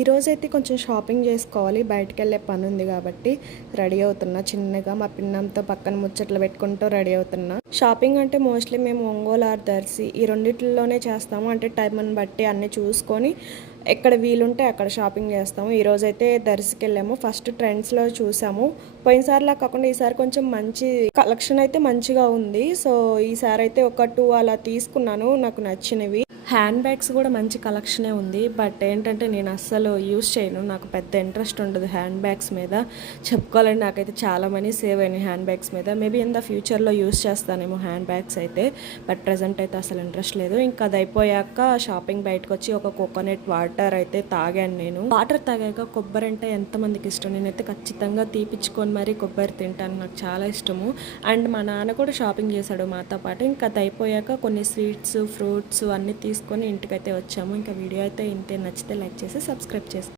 ఈరోజైతే కొంచెం షాపింగ్ చేసుకోవాలి, బయటికెళ్ళే పని ఉంది కాబట్టి రెడీ అవుతున్నా. చిన్నగా మా పిన్నంతో పక్కన ముచ్చట్లు పెట్టుకుంటూ రెడీ అవుతున్నా. షాపింగ్ అంటే మోస్ట్లీ మేము ఒంగోలు ఆర్ దర్శి ఈ రెండిట్లలోనే చేస్తాము. అంటే టైంని బట్టి అన్నీ చూసుకొని ఎక్కడ వీలుంటే అక్కడ షాపింగ్ చేస్తాము. ఈరోజైతే దర్శికి వెళ్ళాము. ఫస్ట్ ట్రెండ్స్లో చూసాము. పోయినసారిలా కాకుండా ఈసారి కొంచెం మంచి కలెక్షన్ అయితే మంచిగా ఉంది. సో ఈసారి అయితే ఒక 2 అలా తీసుకున్నాను నాకు నచ్చినవి. హ్యాండ్ బ్యాగ్స్ కూడా మంచి కలెక్షనే ఉంది. బట్ ఏంటంటే నేను అస్సలు యూస్ చేయను, నాకు పెద్ద ఇంట్రెస్ట్ ఉండదు హ్యాండ్ బ్యాగ్స్ మీద. చెప్పుకోవాలంటే నాకైతే చాలా మనీ సేవ్ అయినాయి హ్యాండ్ బ్యాగ్స్ మీద. మేబీ ఇన్ ద ఫ్యూచర్లో యూస్ చేస్తానేమో హ్యాండ్ బ్యాగ్స్ అయితే. బట్ ప్రజెంట్ అయితే అసలు ఇంట్రెస్ట్ లేదు. ఇంకా అది అయిపోయాక షాపింగ్ బయటకు వచ్చి ఒక కోకోనట్ వాటర్ అయితే తాగాను. నేను వాటర్ తాగాక కొబ్బరి అంటే ఎంతమందికి ఇష్టం. నేనైతే ఖచ్చితంగా తీపిచ్చుకొని మరీ కొబ్బరి తింటాను, నాకు చాలా ఇష్టము. అండ్ మా నాన్న కూడా షాపింగ్ చేశాడు మాతో పాటు. ఇంకా అది అయిపోయాక కొన్ని స్వీట్స్ ఫ్రూట్స్ అన్నీ తీసుకొని ఇంటికైతే వచ్చాము. ఇంకా వీడియో అయితే ఇంతే. నచ్చితే లైక్ చేసి సబ్స్క్రైబ్ చేసుకోండి.